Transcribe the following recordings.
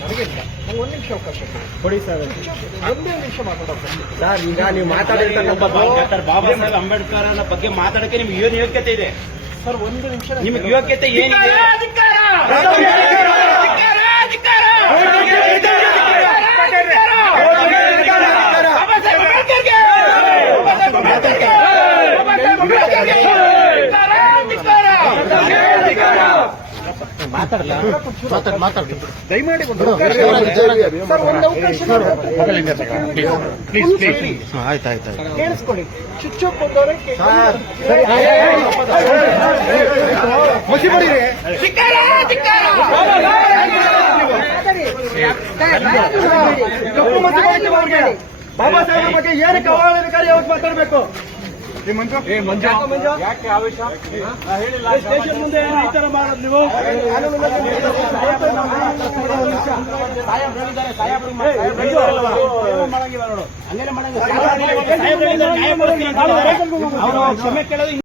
ನನಗಿಲ್ಲ ನಂಗೆ ಒಂದು ನಿಮಿಷ ಅವಕಾಶ ಕೊಡಿ. ಸರ್ ಒಂದೇ ನಿಮಿಷ ಮಾತಾಡೋಕೆ ಸರ್ ಈಗ ನೀವು ಮಾತಾಡಿರ್ತಕ್ಕಂಥದ್ದು ಡಾಕ್ಟರ್ ಬಾಬಾ ಸಾಹೇಬ್ ಅಂಬೇಡ್ಕರ್ ಬಗ್ಗೆ ಮಾತಾಡಕ್ಕೆ ನಿಮ್ಗೆ ಏನು ಯೋಗ್ಯತೆ ಇದೆ ಸರ್ ಒಂದು ನಿಮಿಷ ನಿಮ್ಗೆ ಯೋಗ್ಯತೆ ಏನಿದೆ ದಯಮಾಡಿ ಒಂದು ಅವಕಾಶ ಸರ್ ಒಂದು ಅವಕಾಶ ಕೇಳಿಸ್ಕೊಳ್ಳಿ ಚುಚ್ಚೋಕ್ ಬಂದವರೇ ಮುಸಿ ಅವ್ರಿಗೆ. ಬಾಬಾ ಸಾಹೇಬ್ರ ಬಗ್ಗೆ ಏನಕ್ಕೆ ಅವಹೇಳನಕಾರಿ ಯಾವತ್ತು ಮಾತಾಡಬೇಕು ಯಾಕೆ ಆವೇಶ? ಸ್ಟೇಷನ್ ಮುಂದೆ ಈ ತರ ಮಾಡೋದು ನೀವು? ಸಾಹೇಬ್ರು ಹೇಳಿದ್ದಾರೆ, ಸಾಹೇಬ್ರು ಮ- ಸಾಹೇಬ್ರು ಹೇಳಿದಾರಲ್ವಾ? ಏನು ಮಾಡಂಗಿಲ್ಲ ನೋಡು. ಹಂಗೇನೆ ಮಾಡಂಗಿಲ್ಲ. ಸಾಹೇಬ್ರು ಹೇಳಿದ್ದಾರೆ, ನ್ಯಾಯ ಕೊಡ್ತೀನಿ ಅಂತ ಹೇಳಿದ್ದಾರೆ.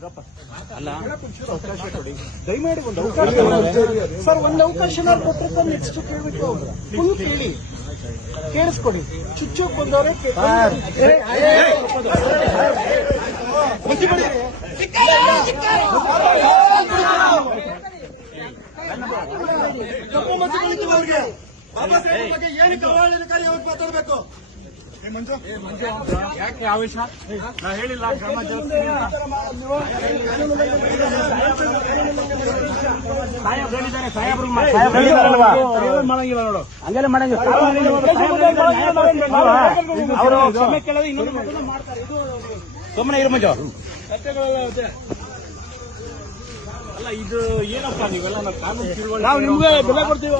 ಅವರು ಅವಕಾಶ ಕೊಡಿ ದಯಮಾಡಿ ಒಂದು ಅವಕಾಶ ಸರ್ ಒಂದು ಅವಕಾಶ ನಾನು ಕೊಟ್ಟರೆ ನೆಕ್ಸ್ಟ್ ಕೇಳಬೇಕು ಫುಲ್ ಕೇಳಿ ಕೇಳಿಸ್ಕೊಡಿ ಚುಚ್ಚೋಕ್ ಬಂದವರೇ ಕಪ್ಪು ಮಸಿ ಅವ್ರಿಗೆ ಬಾಬಾ ಸಾಹೇಬ್ ಬಗ್ಗೆ ಏನಕ್ಕೆ ಅವಹೇಳನಕಾರಿ ಯಾವತ್ತು ಮಾತಾಡಬೇಕು ಯಾಕೆ ಆವೇಶ ನಾ ಹೇಳಿಲ್ಲ ಕ್ರಮ ಹೇಳಿದ್ದಾರೆ, ಸಾಹೇಬ್ರು ಮಾಡಂಗಿಲ್ಲ ನೋಡು. ಹಂಗೆಲ್ಲ ಮಾಡಂಗಿಲ್ಲ. ಅವರು ಕ್ಷಮೆ ಕೇಳೋದು ಇನ್ನೊಂದು ಮಾಡ್ತಾರೆ. ಇದು ಸುಮ್ಮನೆ ಇರು ಮಂಜು. ಅಲ್ಲ ಇದು ಏನಪ್ಪ ನೀವೆಲ್ಲ? ನಾವು ನಿಮ್ಗೆ ಬೆಲೆ ಕೊಡ್ತೀವಿ.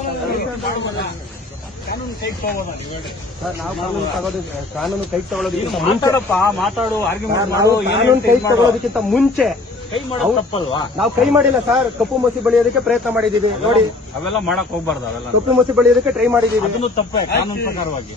ಕಾನೂನು ಕೈ ತಗೋಬೋದಾ ನೀವು ಹೇಳಿ? ನಾವು ಕಾನೂನು ತಗೋದು ಕಾನೂನು ಕೈ ತಗೊಳ್ಳೋದಕ್ಕಿಂತ ಮುಂಚೆ ಮಾತಾಡಪ್ಪ ಮಾತಾಡು ಆರ್ಗ್ಯುಮೆಂಟ್ ನಾವು ಮಾಡು ಕಾನೂನು ಕೈ ತಗೊಳ್ಳೋದಕ್ಕಿಂತ ಮುಂಚೆ ಕೈ ಮಾಡೋದು ತಪ್ಪಲ್ವಾ? ನಾವು ಕೈ ಮಾಡಿಲ್ಲ ಸರ್ ಕಪ್ಪು ಮಸಿ ಬಳಿಯೋದಕ್ಕೆ ಪ್ರಯತ್ನ ಮಾಡಿದೀವಿ ನೋಡಿ ಅವೆಲ್ಲ ಮಾಡಕ್ ಹೋಗ್ಬಾರ್ದು ಅವೆಲ್ಲ. ಕಪ್ಪು ಮಸಿ ಬಳಿಯೋದಕ್ಕೆ ಟ್ರೈ ಮಾಡಿದೀವಿ ಅದನ್ನು ತಪ್ಪೇ ಕಾನೂನು ಪ್ರಕಾರವಾಗಿ.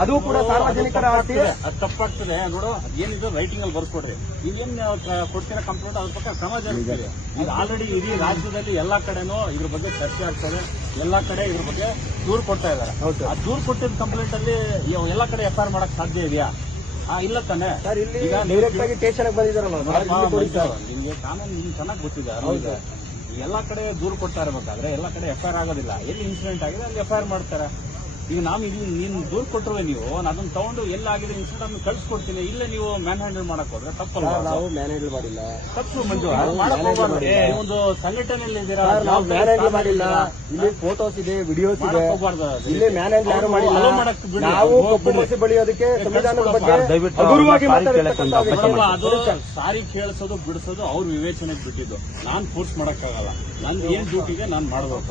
ಅದು ಕೂಡ ಸಾರ್ವಜನಿಕರ ಆಸ್ತಿ ಅದು ತಪ್ಪಾಗ್ತದೆ. ನೋಡು ಏನಿದೆ ರೈಟಿಂಗ್ ಅಲ್ಲಿ ಬರ್ಕೊಡ್ರಿ. ಈಗೇನ್ ಕೊಡ್ತೀರ ಕಂಪ್ಲೇಂಟ್ ಅದ್ರ ಪಕ್ಕ ಕ್ರಮ ಜರುಗಿದೆ ಈಗ. ಆಲ್ರೆಡಿ ಇಡೀ ರಾಜ್ಯದಲ್ಲಿ ಎಲ್ಲಾ ಕಡೆನೂ ಇದ್ರ ಬಗ್ಗೆ ಚರ್ಚೆ ಆಗ್ತದೆ. ಎಲ್ಲಾ ಕಡೆ ಇದ್ರ ಬಗ್ಗೆ ದೂರು ಕೊಡ್ತಾ ಇದಾರೆ ಹೌದು. ಆ ದೂರು ಕೊಟ್ಟಿದ್ದ ಕಂಪ್ಲೇಂಟ್ ಅಲ್ಲಿ ಎಲ್ಲಾ ಕಡೆ ಎಫ್ ಆರ್ ಮಾಡಕ್ ಸಾಧ್ಯ ಇದೆಯಾ? ಆ ಇಲ್ಲ ತಾನೆ. ಸರ್ ಇಲ್ಲಿ ಈಗ ಡೈರೆಕ್ಟ್ ಆಗಿ ಸ್ಟೇಷನ್ ಸರ್. ನಿಮ್ಗೆ ಕಾನೂನು ನಿಮ್ಗೆ ಚೆನ್ನಾಗಿ ಗೊತ್ತಿದೆ. ಎಲ್ಲಾ ಕಡೆ ದೂರು ಕೊಡ್ತಾ ಬೇಕಾದ್ರೆ ಎಲ್ಲಾ ಕಡೆ ಎಫ್ ಆಗೋದಿಲ್ಲ. ಎಲ್ಲಿ ಇನ್ಸಿಡೆಂಟ್ ಆಗಿದೆ ಅಲ್ಲಿ ಎಫ್ ಮಾಡ್ತಾರೆ. ಈಗ ನಾವು ಇಲ್ಲಿ ನೀನು ದೂರು ಕೊಟ್ಟರುವೆ ನೀವು ನಾನು ಅದನ್ನ ತಗೊಂಡು ಎಲ್ಲಾಗಿದೆ ಇನ್ಸಿಡೆಂಟ್ ಅನ್ನು ಕಳ್ಸಿಕೊಡ್ತೀನಿ. ಇಲ್ಲ ನೀವು ಮ್ಯಾನ್ ಹ್ಯಾಂಡಲ್ ಮಾಡಕ್ ಹೋದ್ರೆ ತಪ್ಪಲ್ಲ ನಾವು ಮ್ಯಾನ್ ಹ್ಯಾಂಡಲ್ ಮಾಡಿಲ್ಲ. ತಪ್ಪು ಮಂಜು ಒಂದು. ಸಂಘಟನೆಯಲ್ಲಿ ಇದ್ದೀರಾ ನಾವು ಮ್ಯಾನೇಜ್ ಮಾಡಿಲ್ಲ. ಇಲ್ಲಿ ಫೋಟೋಸ್ ಇದೆ ವಿಡಿಯೋಸ್ ಇದೆ. ಇಲ್ಲಿ ಮ್ಯಾನ್. ಮ್ಯಾನೇಜ್ ಯಾರು ಮಾಡಿಲ್ಲ. ನಾವು. ಕಪ್ಪು ಮಸಿ ಬಳಿಯೋದಕ್ಕೆ ಸಂವಿಧಾನದ ಬಗ್ಗೆ ಹಗುರವಾಗಿ. ಅದು ಸಾರಿ ಕೇಳಿಸೋದು ಬಿಡಿಸೋದು ಅವ್ರ ವಿವೇಚನೆಗೆ ಬಿಟ್ಟಿದ್ದು. ನಾನ್ ಫೋರ್ಸ್ ಮಾಡಕ್ಕಾಗಲ್ಲ. ನನ್ ಏನ್ ಡ್ಯೂಟಿಗೆ ನಾನು ಮಾಡ್ಬೇಕು.